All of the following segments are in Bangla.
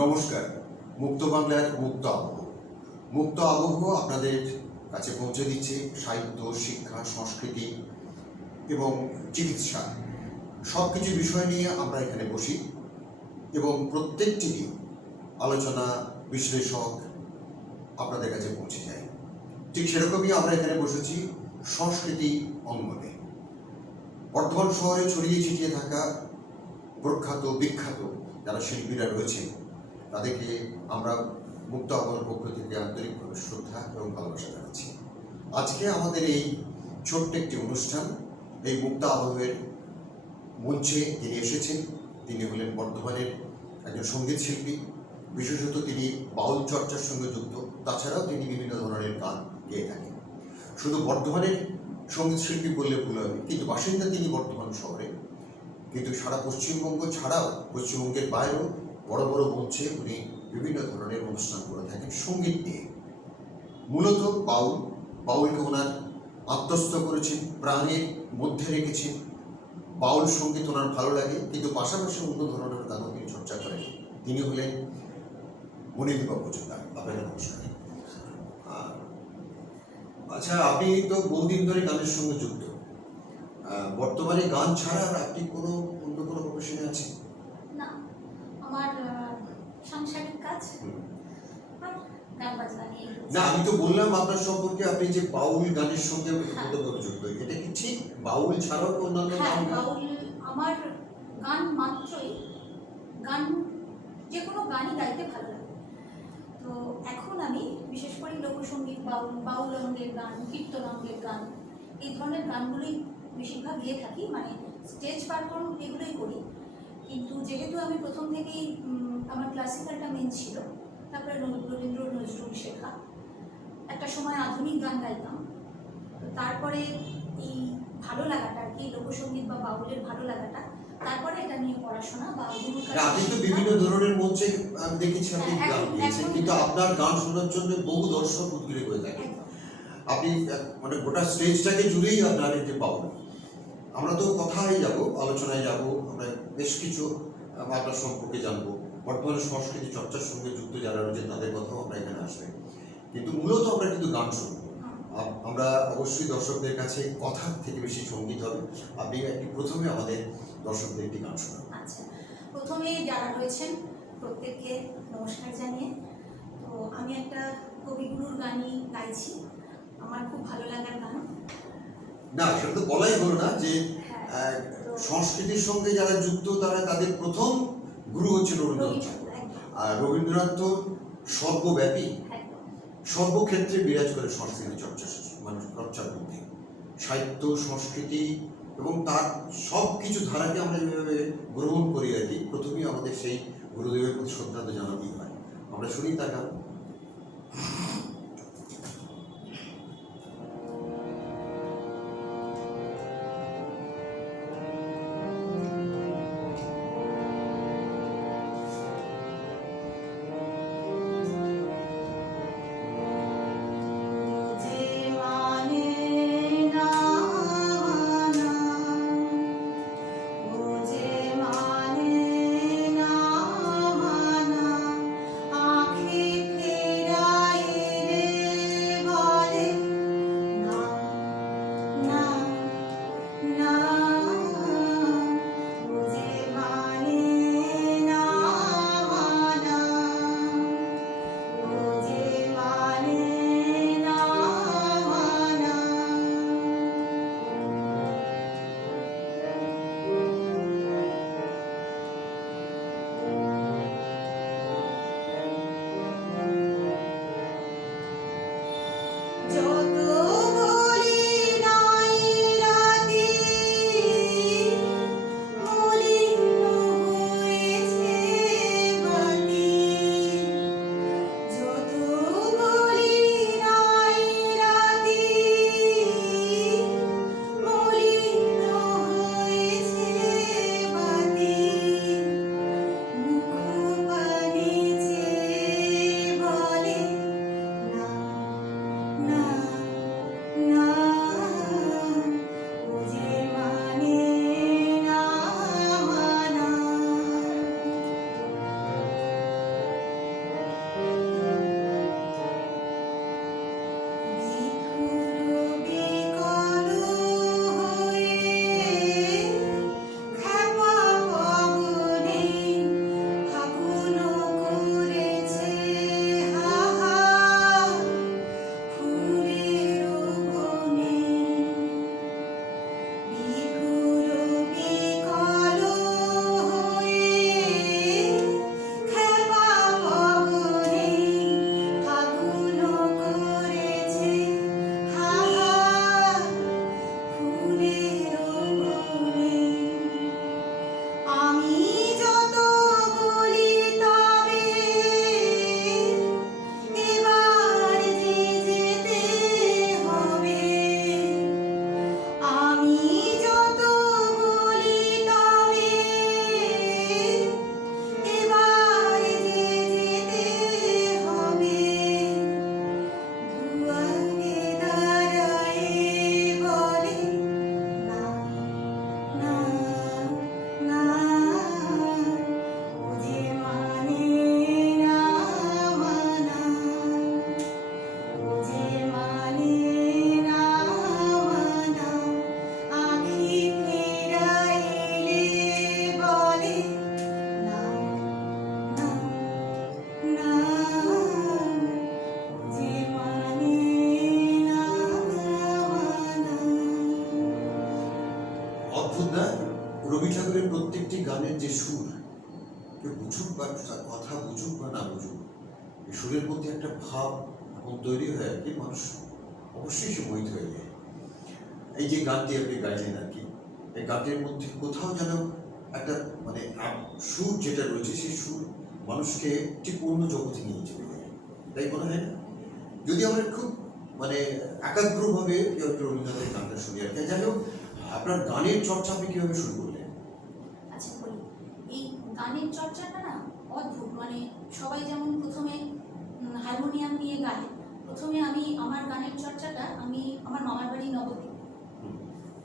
নমস্কার। মুক্ত বাংলার মুক্ত আবহ আপনাদের কাছে পৌঁছে দিচ্ছে সাহিত্য, শিক্ষা, সংস্কৃতি এবং চিকিৎসা সব কিছু বিষয় নিয়ে আমরা এখানে বসি এবং প্রত্যেকটি আলোচনা বিশ্লেষক আপনাদের কাছে পৌঁছে যায়। ঠিক সেরকমই আমরা এখানে বসেছি সংস্কৃতি অঙ্গনে। বর্ধমান শহরে ছড়িয়ে ছিটিয়ে থাকা প্রখ্যাত বিখ্যাত যারা শিল্পীরা রয়েছেন তাদেরকে আমরা মুক্ত আবহাওয়ার পক্ষ থেকে আন্তরিকভাবে শ্রদ্ধা এবং ভালোবাসা জানাচ্ছি। আজকে আমাদের এই ছোট্ট একটি অনুষ্ঠান, এই মুক্ত আবহাওয়ার মঞ্চে যিনি এসেছেন তিনি হলেন বর্ধমানের একজন সঙ্গীত শিল্পী। বিশেষত তিনি বাউল চর্চার সঙ্গে যুক্ত, তাছাড়াও তিনি বিভিন্ন ধরনের গান গেয়ে থাকেন। শুধু বর্ধমানের সঙ্গীত শিল্পী বললে ভুল হবে, কিন্তু বাসিন্দা তিনি বর্ধমান শহরে, কিন্তু সারা পশ্চিমবঙ্গ ছাড়াও পশ্চিমবঙ্গের বাইরেও বড় বড় মঞ্চে উনি বিভিন্ন ধরনের অনুষ্ঠান করে থাকেন সঙ্গীত নিয়ে। মূলত বাউলকে ওনার আত্মস্থ করেছেন, প্রাণের মধ্যে রেখেছেন। বাউল সঙ্গীত ওনার ভালো লাগে, কিন্তু পাশাপাশি অন্য ধরনের গানও তিনি চর্চা করেন। তিনি হলেন মনিদীপা মজুমদার। আপনাকে নমস্কার। আচ্ছা, আপনি তো বহুদিন ধরে গানের সঙ্গে যুক্ত। বর্তমানে গান ছাড়া আপনি অন্য কোনো প্রফেশনে আছেন? না, আমার সাংসারিক কাজ আর গান বাজনা নিয়ে। না, আমি তো বললাম আপনার সম্পর্কে, আপনি যে বাউল গানের সঙ্গে যুক্ত, এটা কি ঠিক? বাউল ছাড়াও অন্যান্য গান? বাউল আমার গান মাত্রই, গান যে কোনো গানই গাইতে ভালো লাগে। তো এখন আমি বিশেষ করে লোকসঙ্গীত, বাউল অঙ্গের গান, কীর্তন অঙ্গের গান, এই ধরনের গানগুলোই বেশিরভাগ গিয়ে থাকি, মানে স্টেজ পারফর্ম এগুলোই করি। কিন্তু যেহেতু আমি প্রথম থেকেই আমার ক্লাসিক্যালটা মেন ছিল, তারপরে রবীন্দ্র নজরুল শেখা, একটা সময় আধুনিক গান গাইতাম। তারপরে এই ভালো লাগাটা আর কি, লোকসঙ্গীত বা বাউলের ভালো লাগাটা, তারপরে এটা নিয়ে পড়াশোনা বা আপনি তো বিভিন্ন ধরনের মঞ্চে আমি দেখেছি আপনি গান গেয়েছেন, কিন্তু আপনার গান শোনার জন্য বহু দর্শক উদ্গ্রীব হয়ে থাকে। আপনি মানে গোটা স্টেজটাকে জুড়েই আপনার এই যে বাউল। আমরা তো কথায় যাব, আলোচনায় যাব, আমরা বেশ কিছু আপনার সম্পর্কে জানবো। বর্তমানে সংস্কৃতি চর্চার সঙ্গে যুক্ত যারা রয়েছে তাদের কথাও আমরা এখানে আসবে, কিন্তু মূলত আমরা কিন্তু গান শুনবো। আমরা অবশ্যই দর্শকদের কাছে কথার থেকে বেশি সঙ্গীত হবে। আপনি প্রথমে আমাদের দর্শকদের একটি গান শোনান। আচ্ছা, প্রথমে যারা রয়েছেন প্রত্যেককে নমস্কার জানিয়ে, তো আমি একটা কবিগুরুর গানই গাইছি, আমার খুব ভালো লাগার গান। না, সেটা তো বলাই হলো না যে সংস্কৃতির সঙ্গে যারা যুক্ত তাদের প্রথম গুরু হচ্ছে রবীন্দ্রনাথ। আর রবীন্দ্রনাথ তো সর্বব্যাপী, সর্বক্ষেত্রে বিরাজ করে সংস্কৃতি চর্চা, মানে চর্চার মধ্যে সাহিত্য, সংস্কৃতি এবং তার সব কিছু ধারাকে আমরা যেভাবে গ্রহণ করি আর কি, প্রথমেই আমাদের সেই গুরুদেবের প্রতি শ্রদ্ধা তো জানাতেই হয়। আমরা শুনি তার গান। আখি ফেরায়ে গানের যে সুর, কেউ বুঝুক বা কথা বুঝুক বা না বুঝুক, এই সুরের মধ্যে একটা ভাব এখন তৈরি হয় আর কি, মানুষ অবশ্যই সে মোহিত হয়ে যায়। এই যে গানটি আপনি গাইলেন আর কি, এই গানটির মধ্যে কোথাও যেন একটা মানে সুর যেটা রয়েছে, সেই সুর মানুষকে ঠিক অন্য জগতে নিয়ে চলে যায়, তাই মনে হয় না? যদি আমরা খুব মানে একাগ্রভাবে রবীন্দ্রনাথের গানটা শুনি আর কি। যাই হোক, আপনার গানের চর্চা আপনি কীভাবে শুরু করলেন? আচ্ছা বলি, এই গানের চর্চাটা না অদ্ভুত। মানে সবাই যেমন প্রথমে হারমোনিয়াম নিয়ে গায়, প্রথমে আমি আমার গানের চর্চাটা আমি আমার মামার বাড়ি নবদ্বীপ।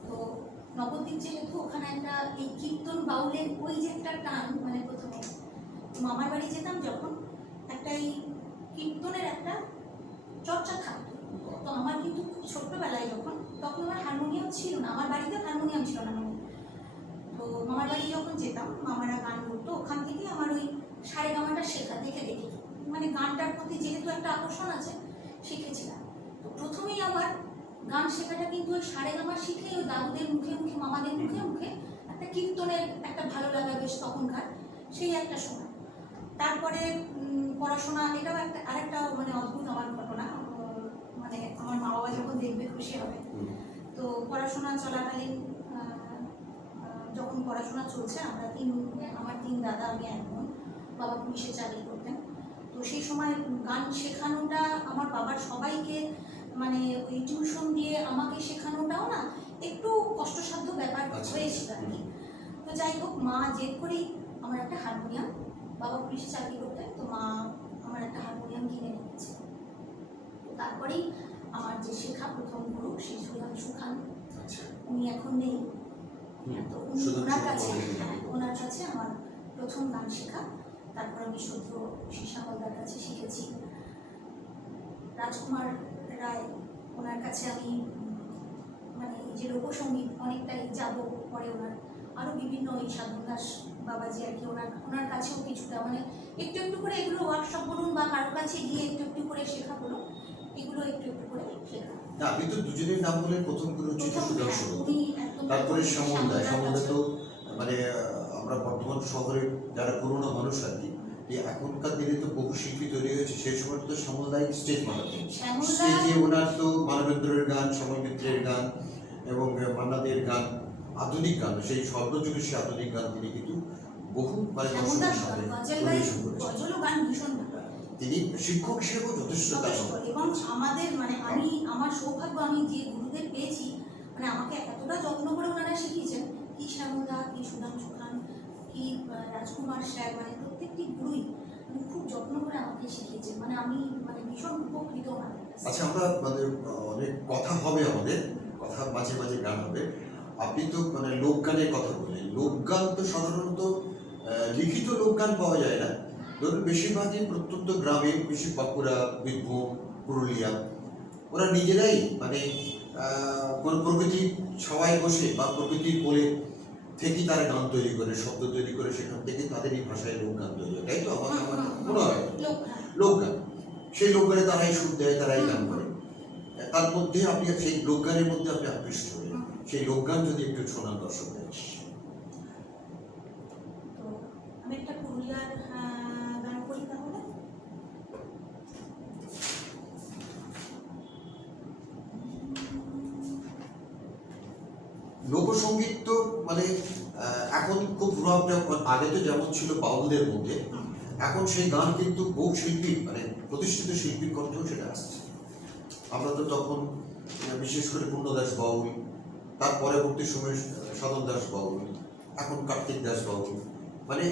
তো নবদ্বীপ যেহেতু ওখানে একটা এই কীর্তন বাউলের ওই যে একটা টান, মানে প্রথমে মামার বাড়ি যেতাম যখন, একটা এই কীর্তনের একটা চর্চা থাকতো। তো আমার কিন্তু খুব ছোট্টবেলায় তখন আমার হারমোনিয়াম ছিল না, আমার বাড়িতে হারমোনিয়াম ছিল না। তো মামার বাড়ি যখন যেতাম, মামারা গান করতো, ওখান থেকে আমার ওই সারেগামাটা শেখা দেখে দেখে, মানে গানটার প্রতি যেহেতু একটা আকর্ষণ আছে, শিখেছিলাম। তো প্রথমেই আমার গান শেখাটা কিন্তু ওই সারেগামা শিখেই ওই দাদুদের মুখে মুখে, মামাদের মুখে মুখে একটা কীর্তনের একটা ভালো লাগা বেশ তখনকার, সেই একটা সময়। তারপরে পড়াশোনা, এটাও একটা আরেকটা মানে অদ্ভুত আমার ঘটনা। মানে আমার মা বাবা যখন দেখবে খুশি হবে। তো পড়াশোনা চলাকালীন যখন পড়াশোনা চলছে, আমার তিন দাদা, আমি এক বোন, বাবা পুলিশে চাকরি করতেন। তো সেই সময় গান শেখানোটা আমার বাবার সবাইকে মানে ওই টিউশন দিয়ে আমাকে শেখানোটাও না একটু কষ্টসাধ্য ব্যাপার হয়েছিল আর কি। তো যাই হোক, মা জেদ করেই আমার একটা হারমোনিয়াম, বাবা পুলিশে চাকরি করতেন, তো মা আমার একটা হারমোনিয়াম কিনে রেখেছে। তো তারপরেই আমার যে শেখা প্রথম গুরু, সেই সুখান, উনি এখন নেই। তো ওনার কাছে আমার প্রথম গান শেখা। তারপর আমি সদ্য শ্যামলদার কাছে শিখেছি, রাজকুমার রায়, ওনার কাছে আমি মানে এই যে লোকসঙ্গীত অনেকটাই যাব। পরে ওনার আরও বিভিন্ন ওই সাধন দাস বাবাজি আর কি, ওনার কাছেও কিছুটা মানে একটু একটু করে এগুলো ওয়ার্কশপ বলুন বা কারোর কাছে গিয়ে একটু একটু করে শেখা বলুন, এগুলো একটু একটু করে শেখা। আপনি তো দুজনের নাম বলেন, প্রথম গুরু হচ্ছে সুধাংশু, তারপরে শ্যামলদা। শ্যামলদা তো মানে আমরা বর্ধমান শহরের যারা পুরোনো মানুষ আর কি, এখনকার দিনে তো বহু শিল্পী তৈরি হয়েছে, সেই সময় তো শ্যামলদাই স্টেজ মানাতেন। স্টেজে ওনার তো মানবেন্দ্রের গান, শ্যামল মিত্রের গান এবং মান্নাদের গান, আধুনিক গান, সেই স্বর্ণযুগের সেই আধুনিক গান তিনি কিন্তু বহু মানে দর্শকের সামনে পরিবেশন করেছেন। তিনি শিক্ষক হিসেবেও যথেষ্ট, এবং আমাদের মানে আমার সৌভাগ্য, আমি যে গুরুদের পেয়েছি, মানে আমাকে এতটা যত্ন করে ওনারা শিখিয়েছেন, কি শ্যামলদা, কি সুধাংশু খান, কি রাজকুমার স্যার, মানে প্রত্যেকটি গুরুই খুব যত্ন করে আমাকে শিখিয়েছেন। মানে আমি মানে ভীষণ উপকৃত ওনাদের কাছে। আচ্ছা, আমরা মানে অনেক কথা হবে, আমাদের কথা মাঝে মাঝে গান হবে। আপনি তো মানে লোকগানের কথা বললেন, লোকগান তো সাধারণত লিখিত লোকগান পাওয়া যায় না। ধরুন বেশিরভাগই প্রত্যন্ত গ্রামে, বেশি বাঁকুড়া, বীরভূম, পুরুলিয়া, ওরা নিজেরাই মানে প্রকৃতির সবাই বসে বা প্রকৃতির কোলে থেকেই তারা গান তৈরি করে, শব্দ তৈরি করে, সেখান থেকে তাদের এই ভাষায় লোকগান তৈরি হয়, তাই তো আমার মনে হয়। লোকগান, সেই লোকগানে তারাই সুর দেয়, তারাই গান করে। তার মধ্যে আপনি সেই লোকগানের মধ্যে আপনি আকৃষ্ট হলেন, সেই লোকগান যদি একটু শোনান দর্শকদের। তো আমি একটা পুরুলিয়ার গান করি তাহলে। লোকসঙ্গীত তো মানে এখন খুব প্রভাবটা, আগে তো যেমন ছিল বাউলদের মধ্যে, এখন সেই গান কিন্তু বহু শিল্পী মানে প্রতিষ্ঠিত শিল্পীর কণ্ঠেও সেটা আসছে। আমরা তো তখন বিশেষ করে পূর্ণদাস বাউল, তার পরবর্তী সময়ে সাধন দাস বাউল, এখন কার্তিক দাস বাউল, মানে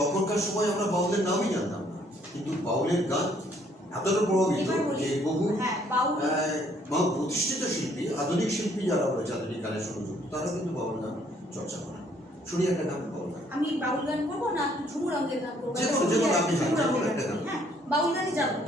তখনকার সময় আমরা বাউলের নামই জানতাম না, কিন্তু বাউলের গান এতটা প্রভাবিত যে বহু প্রতিষ্ঠিত শিল্পী, আধুনিক শিল্পী যারা রয়েছে, আধুনিক গানের সঙ্গে যুক্ত, তারা কিন্তু বাউল গান চর্চা করে। শুনি একটা গান, বাউল গান। আমি বাউল গান করবো না ঝুমুর রঙের গান করবো? যেমন আপনি একটা গান। হ্যাঁ, বাউল গানই যাবো।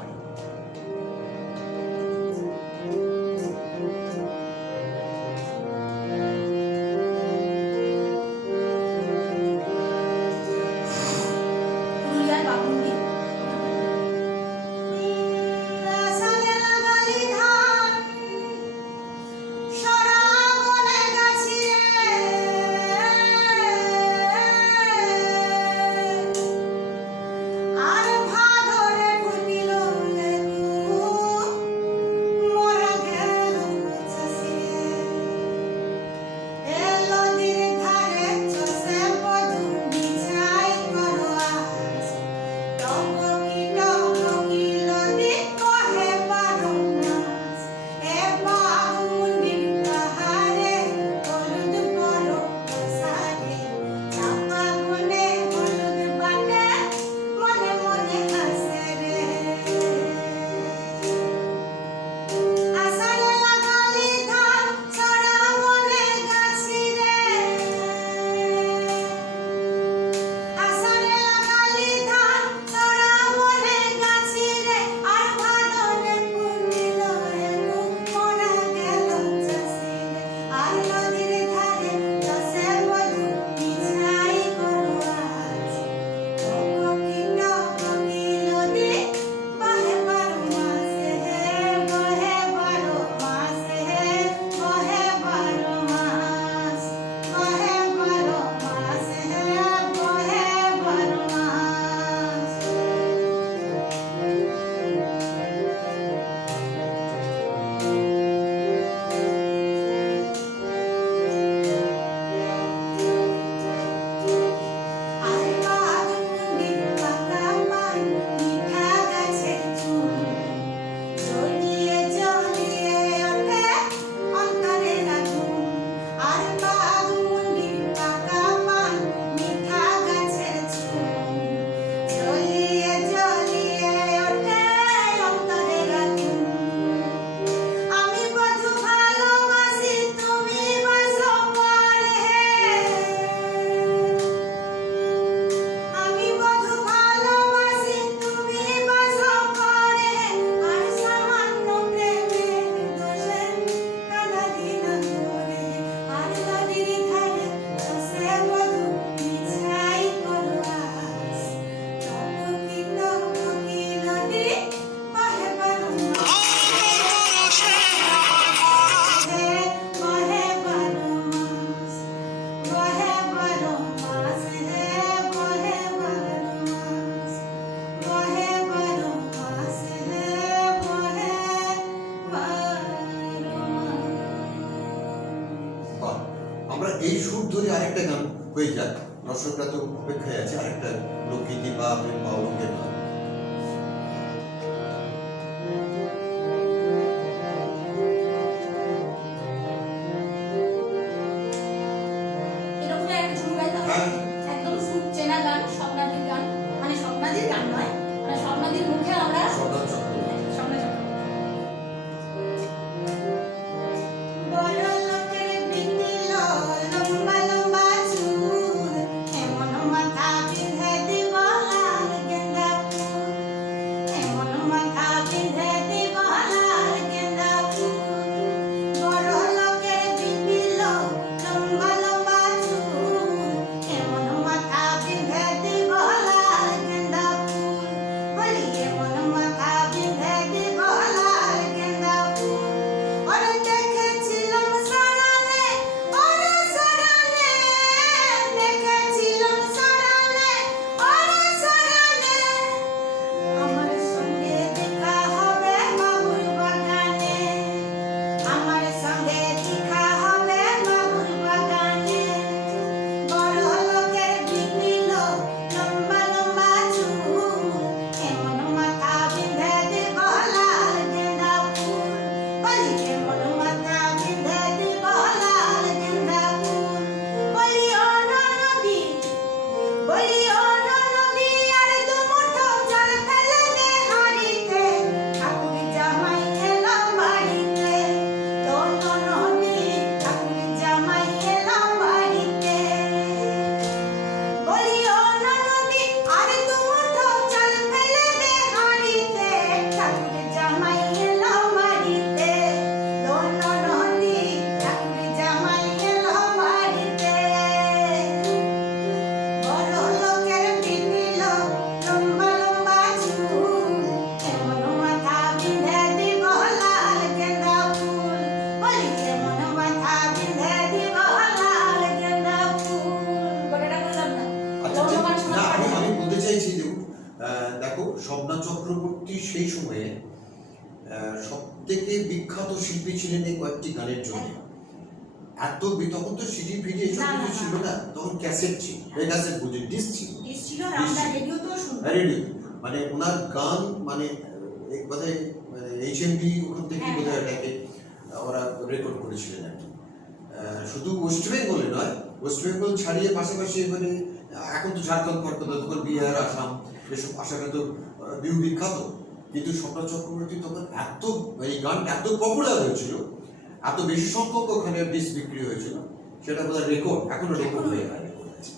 ধরে আরেকটা গান হয়ে যাক, দর্শকরা তো অপেক্ষায় আছে আরেকটা লোকগীতি বা বাউলঙ্গের গান। এরকম একটা ঝুম গাইতে হবে, হ্যাঁ। একদম খুব চেনা গান, স্বপ্নাদির গান, মানে স্বপ্নাদির গান নয়, মানে স্বপ্নাদির মুখে আমরা স্বপ্না চক্রবর্তী। স্বপ্না চক্রবর্তী। বড় লোকের বিকিল লম্বা লম্বা চুল, এমন মাথা বিঁধে দিব লাল গেন্দা ফুল, এমন মাথা বিঁধে দিব লাল গেন্দা ফুল। বড় লোকের বিকিল লম্বা লম্বা চুল, এমন মাথা বিঁধে দিব লাল গেন্দা ফুল, বলি এমন মাথা বিঁধে দিব লাল গেন্দা ফুল। ওরে দেখেছিলাম সরানে, ওরে সরানে, দেখেছিলাম সরানে, ওরে সরানে, আমার সঙ্গে দেখা হবে বাবুর বাগানে, আমার সঙ্গে দেখা হবে বাবুর বাগানে। বড় লোকের বিকিল লম্বা লম্বা চুল, এমন মাথা বিঁধে দিব লাল গেন্দা ফুল, বলি এমন মাথা বিঁধে দিব লাল গেন্দা ফুল। বলি ও ননদী, বলি ও ননদী, আর দুমুঠো চাল ফেলে দে হাঁড়িতে, ঠাকুর জামাই এলো বাড়িতে, ও ননদী, ঠাকুর জামাই এলো বাড়িতে। বলি ও ননদী, আর দুমুঠো চাল ফেলে দে হাঁড়িতে, ঠাকুর জামাই এলো বাড়িতে, ও ননদী, ঠাকুর জামাই এলো বাড়িতে। বড় লোকের বিকিল লম্বা লম্বা চুল, এমন মাথা বিঁধে দিব লাল গেন্দা ফুল, বলি এমন মাথা বিঁধে দিব লাল গেন্দা ফুল। গোটাটা বললাম না, আচ্ছা, অন্য গান না শোনা আমি হবে না। আমি বলতে চাইছি যে দেখো স্বপ্না চক্রবর্তী সেই সময়ে সব থেকে বিখ্যাত শিল্পী ছিলেন এই কয়েকটি গানের জন্য। এত তখন তো সিডি ফিডি এসব না, না, কিছু ছিল না, তখন ক্যাসেট ছিল, এই ক্যাসেট বুঝে ডিস্ক ছিল, ডিস ছিল, আর আমরা রেডিওতেও শুনতাম। রেডিও, মানে ওনার গান মানে এক কথায় এইচএমভি ওখান থেকে হ্যাঁ, বোধহয় হ্যাঁ। এটাকে ওরা রেকর্ড করেছিলেন আর কি। শুধু ওয়েস্ট বেঙ্গলে নয়, ওয়েস্ট বেঙ্গল ছাড়িয়ে পাশাপাশি মানে এখন তো ঝাড়খণ্ড ফাড়খণ্ড, তখন বিহার আসাম এসব আসামে তো বিহু বিখ্যাত, কিন্তু স্বপ্না চক্রবর্তী তখন এত এই গানটা এত পপুলার হয়েছিল, এত বেশি সংখ্যক ওখানে ডিস্ক বিক্রি হয়েছিল, সেটা বোধহয় রেকর্ড, এখনো রেকর্ড হয়ে গেছে।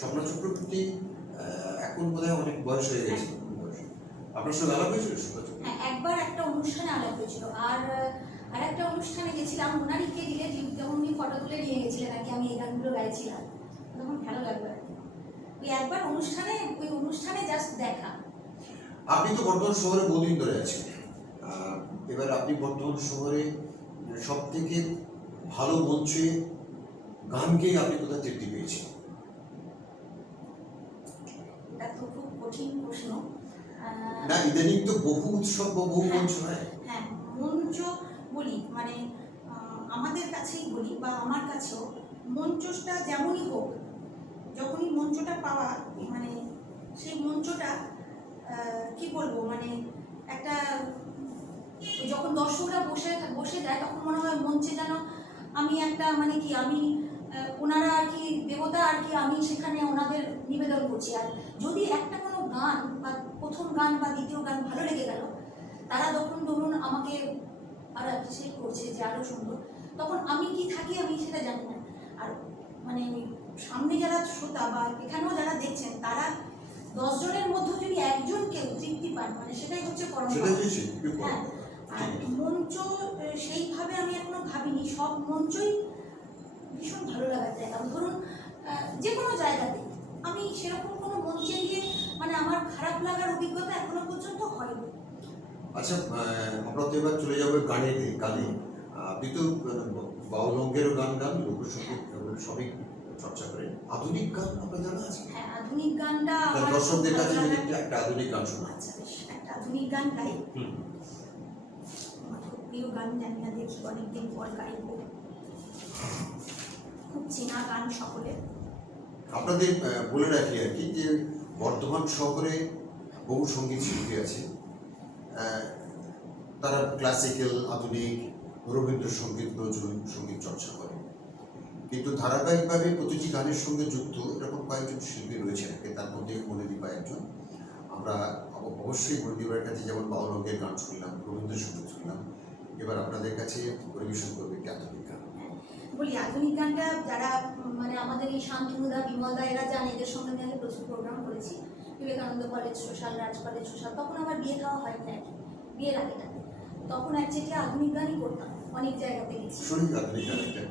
স্বপ্না চক্রবর্তী এখন বোধহয় অনেক বয়স হয়ে গেছে। আপনার সঙ্গে আলাপ হয়েছিল স্বপ্না চক্রবর্তী? হ্যাঁ, একবার একটা অনুষ্ঠানে আলাপ হয়েছিল, আর একটা অনুষ্ঠানে গেছিলাম, ওনারই কে রিলেটিভ, যেমন উনি ফটো তুলে নিয়ে গেছিলেন আর কি, আমি এই গানগুলো গাইছিলাম, তখন ভালো লাগলো আর কি। ওই একবার ওই অনুষ্ঠানে জাস্ট দেখা। আপনি তো বর্ধমান শহরে বহুদিন ধরে আছেন, এবার আপনি বর্ধমান শহরে সব থেকে ভালো মঞ্চে গান গেয়ে আপনি কোথায় তৃপ্তি পেয়েছেন? এটা তো খুব কঠিন প্রশ্ন। না ইদানিং তো বহু উৎসব বা বহু মঞ্চ হয়। হ্যাঁ, মঞ্চ বলি মানে আমাদের কাছেই বলি বা আমার কাছেও মঞ্চটা যেমনই হোক, যখনই মঞ্চটা পাওয়া মানে সেই মঞ্চটা কি বলবো মানে একটা যখন দর্শকরা বসে যায় তখন মনে হয় মঞ্চে যেন আমি একটা মানে কি আমি ওনারা আর কি দেবতা আর কি, আমি সেখানে ওনাদের নিবেদন করছি। আর যদি একটা কোনো গান বা প্রথম গান বা দ্বিতীয় গান ভালো লেগে গেল, তারা তখন ধরুন আমাকে আর অ্যাপ্রিসিয়েট করছে যে আরও সুন্দর, তখন আমি কি থাকি আমি সেটা জানি না। আর মানে সামনে যারা শ্রোতা বা এখানেও যারা দেখছেন, তারা 10 জনের মধ্যে যদি একজন কেউ তৃপ্তি পান, মানে সেটাই হচ্ছে পরম পাওয়া। হ্যাঁ, আর মঞ্চ সেইভাবে আমি এখনো ভাবিনি, সব মঞ্চই ভীষণ ভালো লাগার জায়গা। ধরুন যে কোনো জায়গাতে আমি সেরকম কোনো মঞ্চে গিয়ে মানে আমার খারাপ লাগার অভিজ্ঞতা এখনো পর্যন্ত হয়নি। আচ্ছা, আমরা তো এবার চলে যাবো গানে। আপনি তো বাউলঙ্গেরও গান গান, লোকসঙ্গীত সবই চর্চা করেন। আধুনিক গান আপনার জানা আছে? হ্যাঁ, আধুনিক গানটা আমার দর্শকদের কাছে ভালো যদি লাগার- একটা আধুনিক গান শোনা। আচ্ছা বেশ, একটা আধুনিক গান গাই। আমার খুব প্রিয় গান, জানি না দেখি অনেকদিন পর গাইব। খুব চেনা গান সকলের। আপনাদের বলে রাখি আর কি যে বর্ধমান শহরে বহু সঙ্গীত শিল্পী আছে, তারা ক্লাসিক্যাল, আধুনিক, রবীন্দ্রসঙ্গীত, নজরুল সঙ্গীত চর্চা করে, কিন্তু ধারাবাহিকভাবে প্রতিটি গানের সঙ্গে যুক্ত এরকম কয়েকজন শিল্পী রয়েছে, তার মধ্যে মনিদীপা একজন। আমরা অবশ্যই মনিদীপার কাছে যেমন বাউল অঙ্গের গান শুনলাম, রবীন্দ্রসঙ্গীত শুনলাম, এবার আপনাদের কাছে পরিবেশন করবে একটি আধুনিক গান। বলি আধুনিক গানটা যারা মানে আমাদের এই শান্তনুদা, বিমলদা এরা জানে, এদের সঙ্গে আমি আগে প্রচুর প্রোগ্রাম করেছি, বিবেকানন্দ কলেজ সোশ্যাল, রাজ কলেজ সোশ্যাল। তখন আমার বিয়ে খাওয়া হয়নি আর কি, বিয়ের আগেটাতে। তখন একচেটিয়া আধুনিক গানই করতাম, অনেক জায়গাতে গেছি। শুনি আধুনিক গান একটা।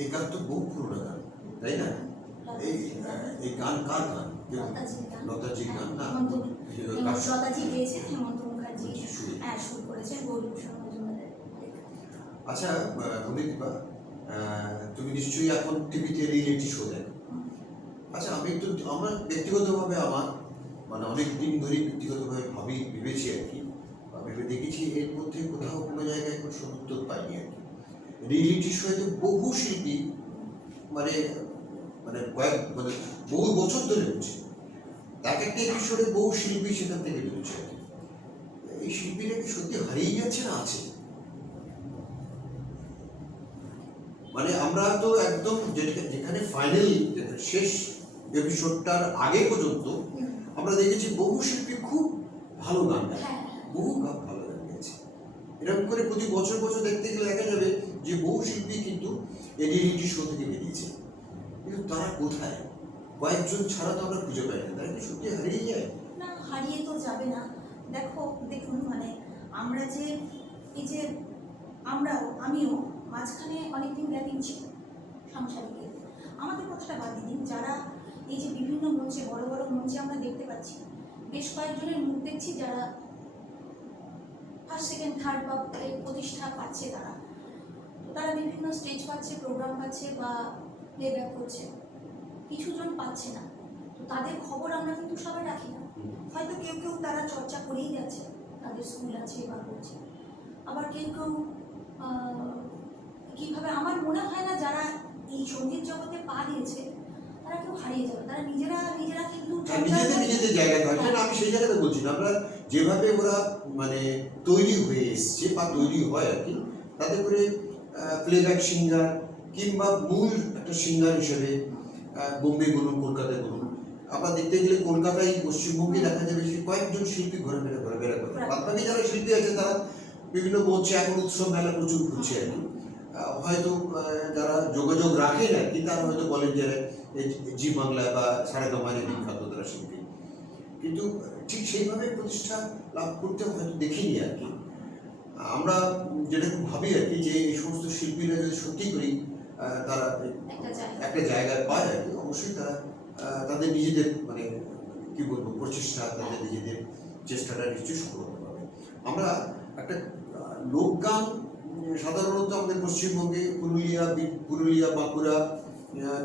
এই গান তো বহু পুরোনো গান, তাই না? এই গান কার গান? লতাজির গান। লতাজির গান না লতাজি গেয়েছেন, হেমন্ত মুখার্জি সুর। সুর করেছেন, গৌরীভূষণ মজুমদারের। আচ্ছা অনিদিবা, তুমি নিশ্চয়ই এখন টিভিতে রিয়েলিটি শো দেখো। আচ্ছা আমি একটু আমার ব্যক্তিগতভাবে আমার মানে অনেক দিন ধরেই ব্যক্তিগতভাবে ভেবেছি আর কি, ভেবে দেখেছি এর মধ্যে কোথাও কোনো জায়গায় কোনো সদুত্তর পাইনি আর কি। রিয়েলিটি শোতে বহু শিল্পী মানে মানে বহু বছর ধরে হচ্ছে, এক একটা এপিসোডে বহু শিল্পী সেখান থেকে বেরোচ্ছে আর কি। এই শিল্পীরা কি সত্যি হারিয়ে যাচ্ছে না আছে? মানে আমরা তো একদম যেখানে ফাইনাল শেষ এপিসোডটার আগে পর্যন্ত আমরা দেখেছি বহু শিল্পী খুব ভালো গান গায়, বহু ভালো গান গেছে। এরকম করে প্রতি বছর বছর দেখতে গেলে দেখা যাবে যে বহু শিল্পী কিন্তু এই রিয়েলিটি শো থেকে বেরিয়েছে, কিন্তু তারা কোথায়? কয়েকজন ছাড়া তো আমরা খুঁজে পাই না। তারা কি সত্যি হারিয়ে যায়? না, হারিয়ে তো যাবে না। দেখুন মানে আমরা যে এই যে আমিও মাঝখানে অনেকদিন গ্যাপিং ছিল সাংসারিকের। আমাদের কথাটা বাদ দিন, যারা এই যে বিভিন্ন মঞ্চে বড় বড় মঞ্চে আমরা দেখতে পাচ্ছি, বেশ কয়েকজনের মুখ দেখছি যারা ফার্স্ট সেকেন্ড থার্ড বা প্রতিষ্ঠা পাচ্ছে, তারা বিভিন্ন স্টেজ পাচ্ছে, প্রোগ্রাম পাচ্ছে বা প্লেব্যাক করছে, কিছুজন পাচ্ছে না। তো তাদের খবর আমরা কিন্তু সবাই রাখি না। হয়তো কেউ কেউ তারা চর্চা করেই যাচ্ছে, তাদের স্কুল আছে বা করছে, আবার কেউ কেউ কীভাবে, আমার মনে হয় না যারা এই সঙ্গীত জগতে পা দিয়েছে তারা কেউ হারিয়ে যাবে। তারা নিজেরা কিন্তু নিজেদের জায়গায় থাকবে না। আমি সেই জায়গাতে বলছি না, আমরা যেভাবে ওরা মানে তৈরি হয়ে এসছে বা তৈরি হয় আর কি, তাতে করে প্লেব্যাক সিঙ্গার কিংবা মূল একটা সিঙ্গার হিসেবে বোম্বে বলুন, কলকাতায় বলুন, আমরা দেখতে গেলে কলকাতায় পশ্চিমবঙ্গে দেখা যাবে যে কয়েকজন শিল্পী ঘোরাফেরা করে। বাদবাকি যারা শিল্পী আছে তারা বিভিন্ন মঞ্চে এখন উৎসব মেলা প্রচুর ঘুরছে আর কি। হয়তো যারা যোগাযোগ রাখেন আর কি, তারা হয়তো বলেন যে জি বাংলা বা সারেগামায় বিখ্যাত তারা শিল্পী, কিন্তু ঠিক সেইভাবে প্রতিষ্ঠা লাভ করতে হয়তো দেখিনি আর কি। আমরা যেটা খুব ভাবি আর কি, যে এই সমস্ত শিল্পীরা যদি সত্যি করি তারা একটা জায়গায় পায় আর কি, অবশ্যই তারা তাদের নিজেদের মানে কি বলবো প্রচেষ্টা, তাদের নিজেদের চেষ্টাটা নিশ্চয়ই সফলতা পাবে। আমরা একটা লোকগান সাধারণত আমাদের পশ্চিমবঙ্গে পুরুলিয়া, বাঁকুড়া,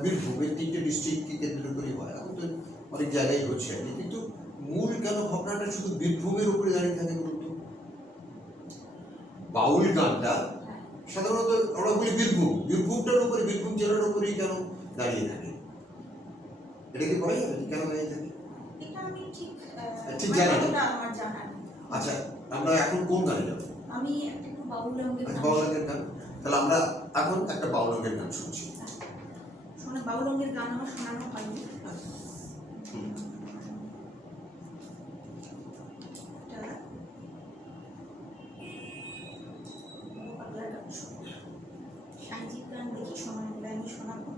বীরভূম এই তিনটে ডিস্ট্রিক্টকে কেন্দ্র করে হয়, এখন তো অনেক জায়গায় হচ্ছে আর কি। কিন্তু মূল কেন ভাবনাটা শুধু বীরভূমের উপরে দাঁড়িয়ে থাকে বলুন তো? বাউল গানটা সাধারণত আমরা বলি বীরভূমটার উপরে, বীরভূম জেলার উপরেই কেন দাঁড়িয়ে থাকে? এটা কি বলা যাবে কেন দাঁড়িয়ে থাকে? এটা আমি ঠিক জানা নেই। আমার জানা নেই। আচ্ছা, আমরা এখন কোন গানে যাবো? আমি একটু বাউল রঙের গান। তাহলে আমরা এখন একটা বাউল রঙের গান শুনছি। বাউল রঙের গান আমার শোনানো হয়নি। সাহিত্যিক গান দেখি সময় হলে আমি শোনাবো।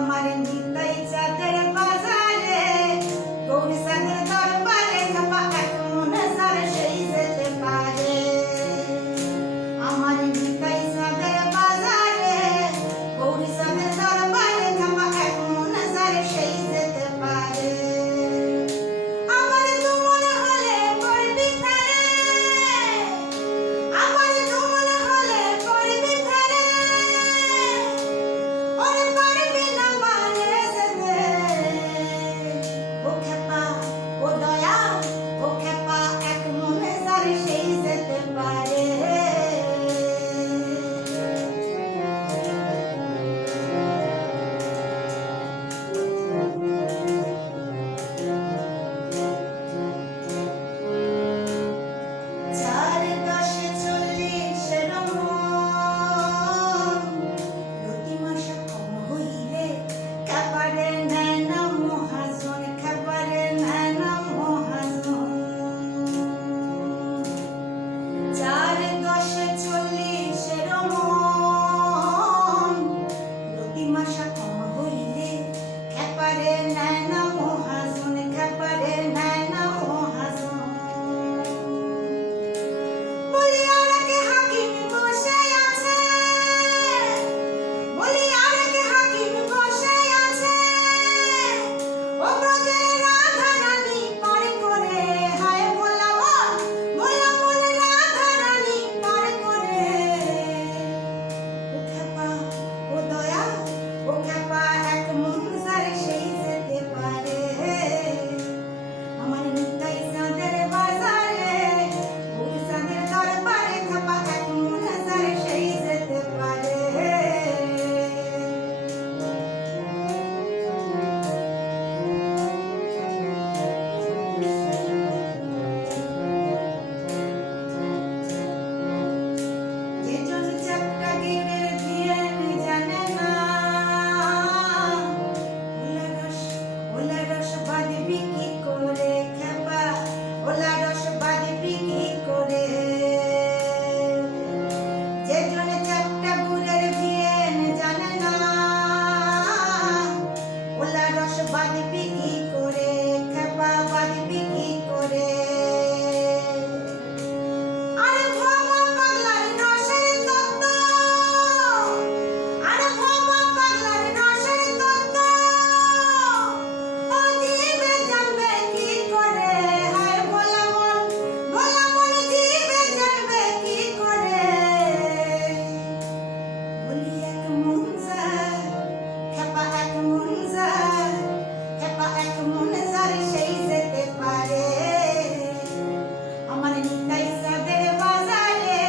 আমার নিতাই চাঁদের বাজারে গৌরী চাঁদের দরবারে খাপা এক মনে সারে সেই যেতে পারে আমার নিতাই চাঁদের বাজারে গৌরী চাঁদের দরবারে খাপা এক মনে সারে সেই যেতে পারে আমার তুমন হলে পড়বি ফেরে আমার তুমন হলে পড়বি ফেরে ওরে পারবি না মানে যেতে ও খেপা ও দয়া ও খেপা এক মনে সারে সেই যেতে পারে চার দশে চল্লিশের মন প্রতি মাসে কম হইলে খাবারে নেয় না মহাজন খাবারে নেয় না মহাজন চার দশে চল্লিশের মন প্রতি মাসে কম হইলে খাবারে নেয় না মহাজন খাবারে নেয় না মহাজন বলি আর কে হাকিম বসে আছে বলি আর কে হাকিম বসে আছে ও ব্রজের রাধা রানী পার করে হায় মোলা মন রাধা রানী পার করে ও খেপা ও দয়া ও খেপা এক মন সারে সেই যেতে পারে আমার নিতাই চাঁদের বাজারে গৌরী চাঁদের দরবারে খাপা এক মনে সারে সেই যেতে পারে যেজন চারটা গিরের ধিয়েন জানে না ওলা রস বাঁধবি কি করে খেপা ওলা রস বাঁধবি কি করে যেজন চারটা গুড়ের ধিয়েন জানে না ওলা রস বাঁধবি কি করে খেপা বাঁধবি কি করে আরে ভবা পাগলার রসের তত্ত্ব আরে ভবা পাগলার রসের তত্ত্ব ও দিবে জানবে কি করে হায় ভোলা মন দিবে জানবে কি করে বলি এক মন যায় খেপা এক মন যায় খেপা এক মন যায় সেই যেতে পারে আমার নিতাই চাঁদের বাজারে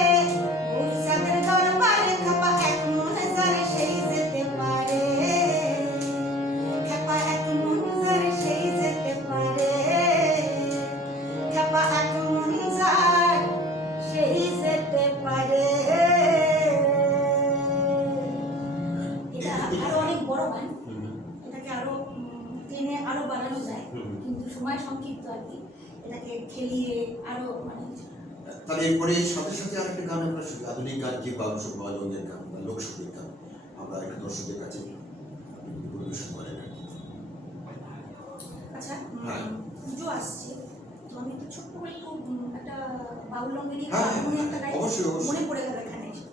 গৌরী চাঁদের দরবারে খাপা এক মনে সারে সেই যেতে পারে খাপা এক মন সারে সেই যেতে পারে খাপা এক মন সারে সেই যেতে পারে এটা আরো অনেক বড় গান, এটাকে আরো টেনে আরো বাড়ানো যায়, কিন্তু সময় সংক্ষিপ্ত আর কি, এটাকে খেলিয়ে আরো মানে তাহলে এরপরে সাথে সাথে আরেকটা গান আমরা শুনি, আধুনিক গান কি বাউলের গান বা লোকসঙ্গীত গান আমরা একটা দর্শকদের কাছে আপনি পরিবেশন করেন আর কি। আচ্ছা হ্যাঁ। পুজো আসছে, তো আমি একটু ছোট্ট করে একটু একটা বাউল রঙেরই হ্যাঁ, মনে একটা গাই, অবশ্যই, অবশ্যই। মনে পড়ে গেল এখানে এসে।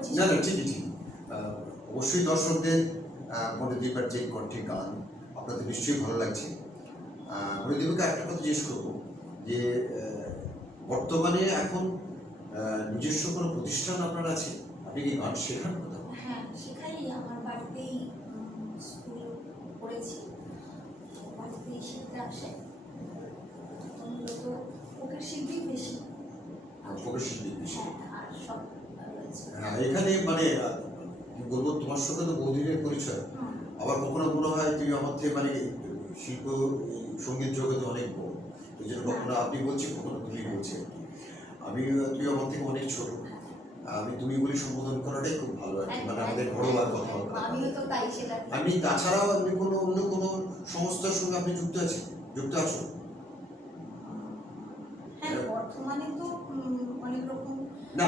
করছিস। না না, ঠিকই ঠিক। অবশ্যই দর্শকদের মনোদীপার যে কণ্ঠে গান আপনাদের নিশ্চয়ই ভালো লাগছে। মনোদীপকে একটা কথা জিজ্ঞেস করবো যে বর্তমানে এখন নিজস্ব কোনো প্রতিষ্ঠান আপনার আছে? আপনি কি গান শেখান কোথাও? হ্যাঁ, শেখাই। আমার বাড়িতেই স্কুল পড়েছি, তো বাড়িতেই শিখতে আসে। তো মূলত ওকে শিল্পী বেশি। প্রকাশিত বিষয়। হ্যাঁ, আর সব রয়েছে। হ্যাঁ, এখানে মানে কি বলবো, তোমার সঙ্গে তো বহুদিনের পরিচয়। হুম। আবার কখনো মনে হয় তুমি আমার থেকে মানে শিল্প এই সঙ্গীত জগতে অনেক বড়, এই জন্য কখনো আপনি বলছি, কখনো তুমি বলছি আর কি। আমি তুই আমার থেকে অনেক ছোট, আমি তুমি বলে সম্বোধন করাটাই খুব ভালো আর কি, মানে আমাদের ঘরোয়া কথা। আমিও তো তাই, সেটা। আপনি তাছাড়াও আপনি কোনো অন্য কোনো সংস্থার সঙ্গে আপনি যুক্ত আছো? হ্যাঁ, বর্তমানে তো অনেক রকম। না,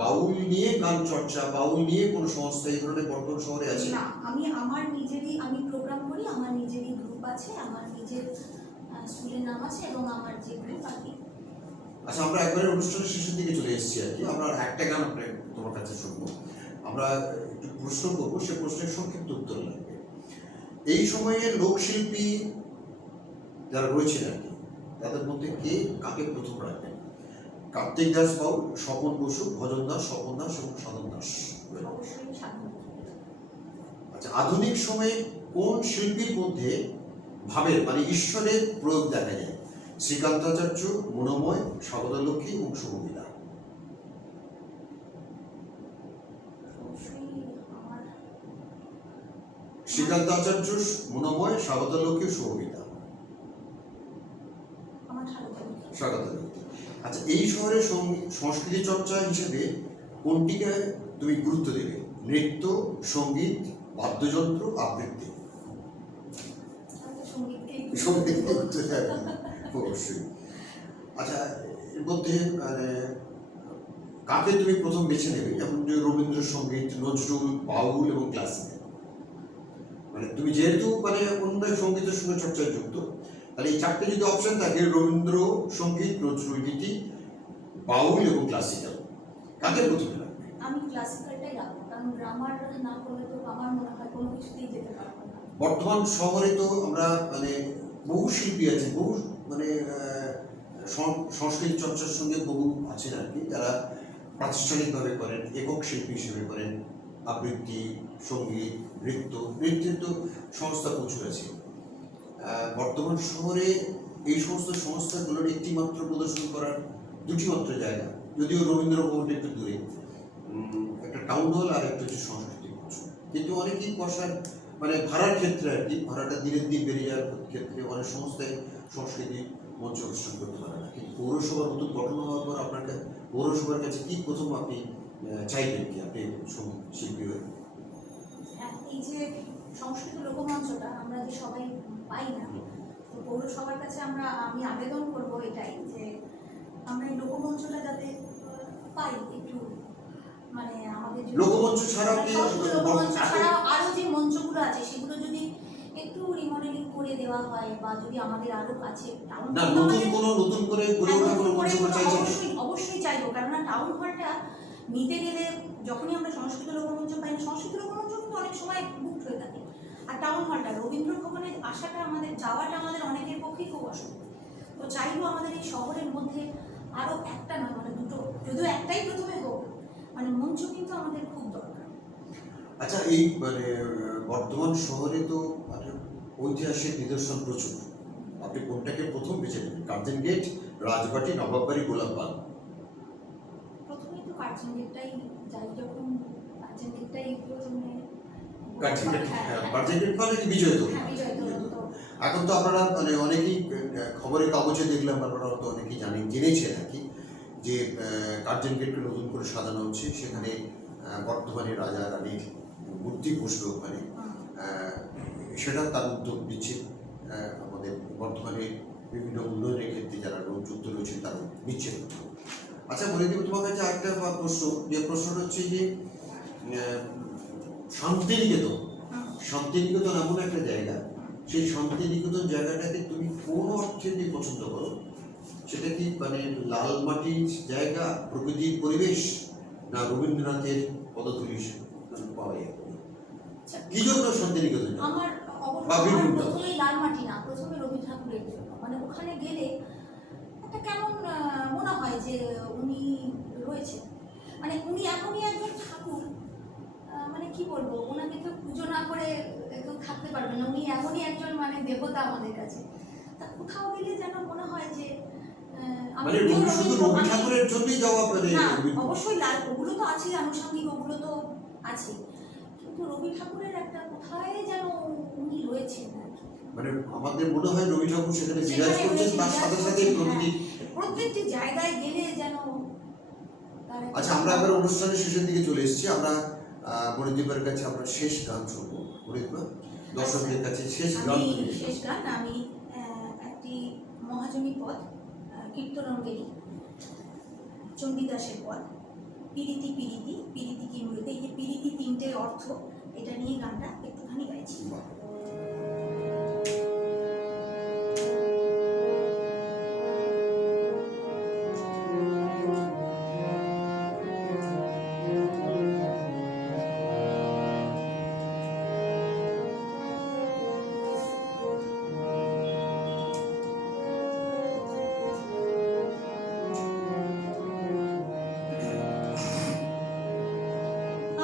বাউল নিয়ে গান চর্চা, বাউল নিয়ে কোনো সংস্থা এই ধরনের বর্তমান শহরে আছে? না, আমি আমার নিজেরই প্রোগ্রাম করি, আমার নিজেরই গ্রুপ আছে, আমার নিজের স্কুলের নাম আছে এবং আমার যে গ্রুপ আর কি। আচ্ছা, আমরা একবারে অনুষ্ঠানের শেষের দিকে চলে এসেছি আর কি। আমরা একটা গান তোমার কাছে শুনবো, আমরা একটু প্রশ্ন করবো, সে প্রশ্নের সংক্ষিপ্ত উত্তর লাগবে। এই সময়ে লোকশিল্পী যারা রয়েছেন আর কি, তাদের মধ্যে কে কাকে প্রথম রাখবেন? কার্তিক দাস বাউল, স্বপন বসু, ভজন দাস, স্বপন দাস এবং সাধন দাস। অবশ্যই সাধন। আচ্ছা, আধুনিক সময়ে কোন শিল্পীর মধ্যে ভাবের মানে ঈশ্বরের প্রয়োগ দেখা যায়? শ্রীকান্তাচার্য, মনোময়, স্বাগতা লক্ষ্মী এবং শুভবিদা। অবশ্যই আমার শ্রীকান্তাচার্য, মনোময়, স্বাগতা লক্ষ্মী, শুভবিদা। স্বাগতা লক্ষ্মী। আচ্ছা, এই শহরের সংস্কৃতি চর্চা হিসেবে কোনটিকে তুমি গুরুত্ব দেবে? নৃত্য, সঙ্গীত, বাদ্যযন্ত্র, আবৃত্তি? সঙ্গীতকে গুরুত্ব দেবে অবশ্যই। আচ্ছা, এর মধ্যে মানে কাকে তুমি প্রথম বেছে নেবে? যেমন রবীন্দ্রসঙ্গীত, নজরুল, বাউল এবং ক্লাসিক্যাল। মানে তুমি যেহেতু মানে অন্য সঙ্গীতের সঙ্গে চর্চায় যুক্ত, তাহলে এই চারটে যদি অপশন থাকে, রবীন্দ্রসঙ্গীত, নজরুল গীতি, বাউল এবং ক্লাসিক্যাল, কাকে প্রথমে রাখবে? আমি ক্লাসিক্যালটাই রাখবো, কারণ গ্রামার না করলে তো আমার মনে হয় কোনো কিছুতেই যেতে পারবো না। বর্তমান শহরে তো আমরা মানে বহু শিল্পী আছে, বহু মানে সংস্কৃতি চর্চার সঙ্গে বহু আছেন আর কি, যারা প্রাতিষ্ঠানিকভাবে করেন, একক শিল্পী হিসেবে করেন, আবৃত্তি, সঙ্গীত, নৃত্যের তো সংস্থা প্রচুর আছে। বর্তমান শহরে এই সমস্ত সংস্থাগুলোর একটি মাত্র প্রদর্শন করার দুটি মাত্র জায়গা, যদিও রবীন্দ্র ভবনটা একটু দূরে, একটা টাউন হল আর একটা হচ্ছে সংস্কৃতি মঞ্চ। কিন্তু অনেকেই বসার মানে ভাড়ার ক্ষেত্রে আর কি, ভাড়াটা দিনের দিন বেড়ে যাওয়ার ক্ষেত্রে অনেক সংস্থায় সংস্কৃতি মঞ্চ অনুষ্ঠান করতে পারে না। কিন্তু পৌরসভার নতুন গঠন হওয়ার পর আপনাকে পৌরসভার কাছে কি প্রথম আপনি চাইবেন কি আপনি শিল্পী হয়ে? হ্যাঁ, এই যে সংস্কৃত লোকমঞ্চটা আমরা যে সবাই পাই না, তো পৌরসভার কাছে আমি আবেদন করব এটাই যে আমরা এই লোকমঞ্চটা যাতে পাই একটু, মানে আমাদের লোকমঞ্চ ছাড়াও কি লোকমঞ্চ ছাড়াও আরো যে মঞ্চগুলো আছে সেগুলো যদি একটু রিমডেলিং করে দেওয়া হয়, বা যদি আমাদের আরো কাছে টাউন না নতুন করে গড়ে ওঠা কোনো মঞ্চ চাইছেন? অবশ্যই চাইবো, কারণ টাউন হলটা নিতে গেলে যখনই আমরা সংস্কৃত লোকমঞ্চ পাই না, সংস্কৃত লোকমঞ্চ কিন্তু অনেক সময় বুকড হয়ে থাকে, আর টাউন হলটা রবীন্দ্র ভবনে আসাটা যাওয়াটা আমাদের অনেকের পক্ষেই খুব অসুবিধা। তো চাইবো আমাদের এই শহরের মধ্যে আরো একটা না, মানে দুটো, যদিও একটাই প্রথমে হোক, মানে মঞ্চ কিন্তু আমাদের খুব দরকার। আচ্ছা, এই মানে বর্তমান শহরে তো মানে ঐতিহাসিক নিদর্শন প্রচুর, আপনি কোনটাকে প্রথম বেছে নেবেন? Curzon gate, Rajbati, Nawabbari, Golapbag? প্রথমেই তো কার্জন গেটটাই যাই, যখন কার্জন গেটটাই প্রথমে। কার্জন গেট মানে বিজয় তো। এখন তো আপনারা মানে অনেকেই খবরের কাগজে দেখলাম, আপনারা তো অনেকেই জেনেছেন আর কি, যে কার্জন গেটকে নতুন করে সাজানো হচ্ছে, সেখানে বর্তমানে রাজা রানীর মূর্তি বসবে ওখানে, সেটা তার উদ্যোগ নিচ্ছে আমাদের বর্তমানে বিভিন্ন উন্নয়নের ক্ষেত্রে যারা যুক্ত রয়েছে তারা নিচ্ছেন। আচ্ছা, বলে দেব তোমার কাছে একটা প্রশ্ন, যে প্রশ্নটা হচ্ছে যে শান্তিনিকেতন এমন একটা জায়গা, সেই শান্তিনিকেতন জায়গাটাকে তুমি কোন অর্থে দিয়ে পছন্দ করো? সেটা কি মানে লাল মাটির জায়গা, প্রকৃতির পরিবেশ, না রবীন্দ্রনাথের পদধূলি পাওয়া যায়? আচ্ছা, কি জন্য শান্তিনিকেতন যাওয়া? আমার বা অবশ্যই বীরভূম যাওয়া? প্রথমেই লালমাটি না, প্রথমে রবি ঠাকুরের জন্য। মানে ওখানে গেলে একটা কেমন মনে হয় যে উনি রয়েছেন, মানে উনি এমনই একজন ঠাকুর, মানে কি বলবো, ওনাকে কেউ পুজো না করে কেউ থাকতে পারবে না। উনি এমনই একজন মানে দেবতা আমাদের কাছে। তা কোথাও গেলে যেন মনে হয় যে মানে শুধু রবি ঠাকুরের জন্যই যাওয়া মানে না, অবশ্যই লাল ওগুলো তো আছে, আনুষঙ্গিক ওগুলো তো আছে, কিন্তু রবি ঠাকুরের একটা কোথায় যেন উনি রয়েছেন আর কি। মানে আমাদের মনে হয় রবি ঠাকুর সেখানে বিরাজ সেখানে করছেন, রয়েছেন, তার বিরাজ সাথে সাথে করছেন, প্রকৃতি। প্রত্যেকটি জায়গায় গেলে যেন তার একটা- আচ্ছা, আমরা এবার অনুষ্ঠানের শেষের দিকে চলে এসেছি। আমরা মণিদীপের কাছে আমরা শেষ গান শুনবো। মণিদীপা, দর্শকদের কাছে শেষ গান আমি শুনিয়ে শেষ গান আমি একটি মহাজনী পদ, কীর্তনঙ্গেরই চণ্ডীদাসের পদ, পিরিতি পিরিতি পিরিতি কি মৃতে। এই যে পিরিতি তিনটে অর্থ, এটা নিয়ে গানটা একটুখানি গাইছি। বাহ।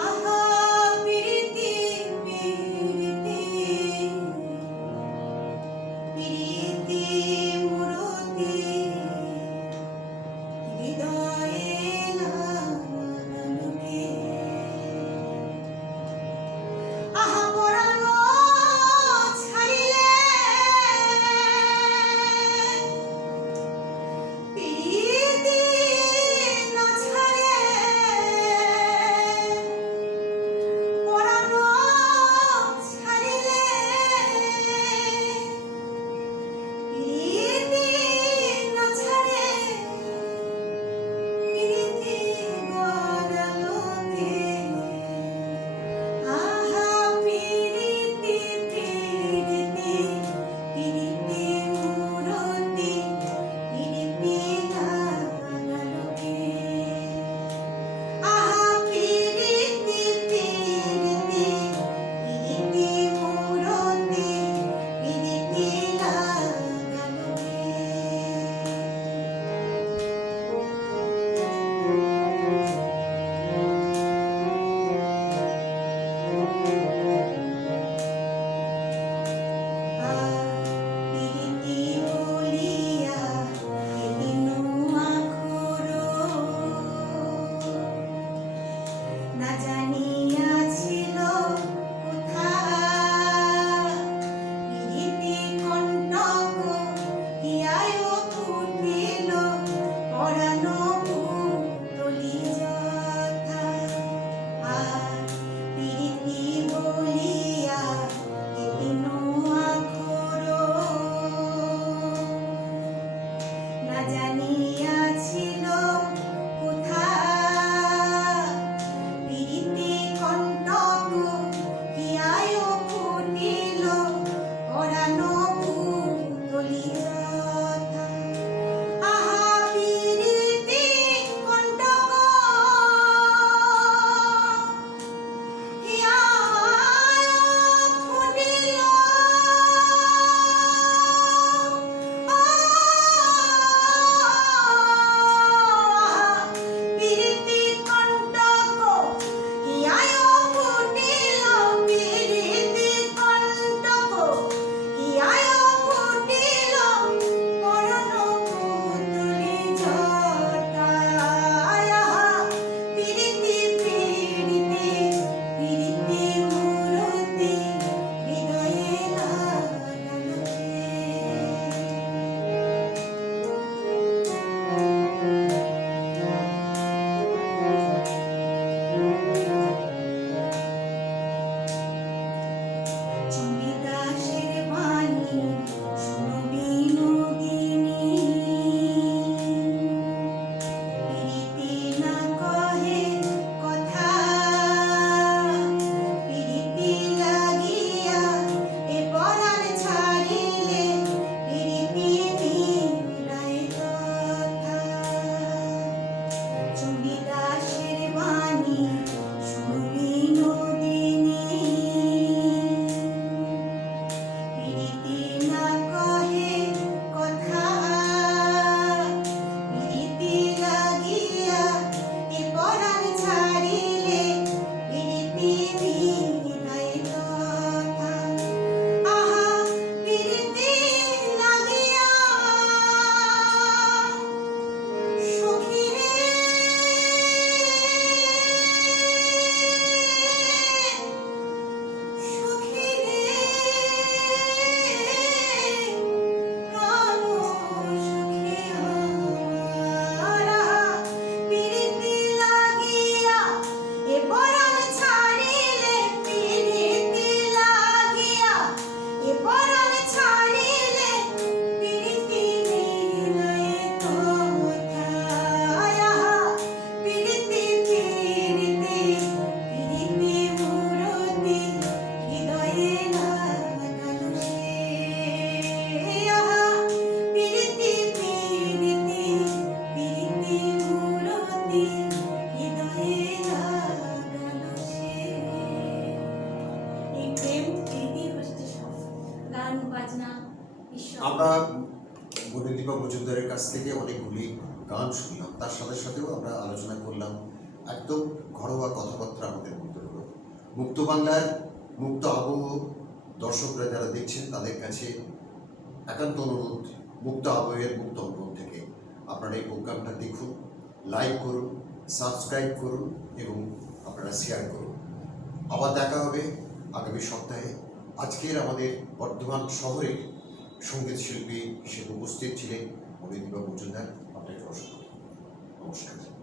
আহা পিরিতি পিরিতি বনিদীপা মজুমদারের কাছ থেকে অনেকগুলি গান শুনলাম, তার সাথে সাথেও আমরা আলোচনা করলাম, একদম ঘরোয়া কথাবার্তা আমাদের মধ্যে হলো। মুক্ত বাংলার মুক্ত আবহ দর্শকরা যারা দেখছেন তাদের কাছে একান্ত অনুরোধ, মুক্ত আবহের মুক্ত অঙ্গন থেকে আপনারা এই প্রোগ্রামটা দেখুন, লাইক করুন, সাবস্ক্রাইব করুন এবং আপনারা শেয়ার করুন। আবার দেখা হবে আগামী সপ্তাহে। আজকের আমাদের বর্ধমান শহরের সঙ্গীত শিল্পী হিসেবে উপস্থিত ছিলেন বনিদীপা মজুমদার। আপনাকে অসংখ্য নমস্কার।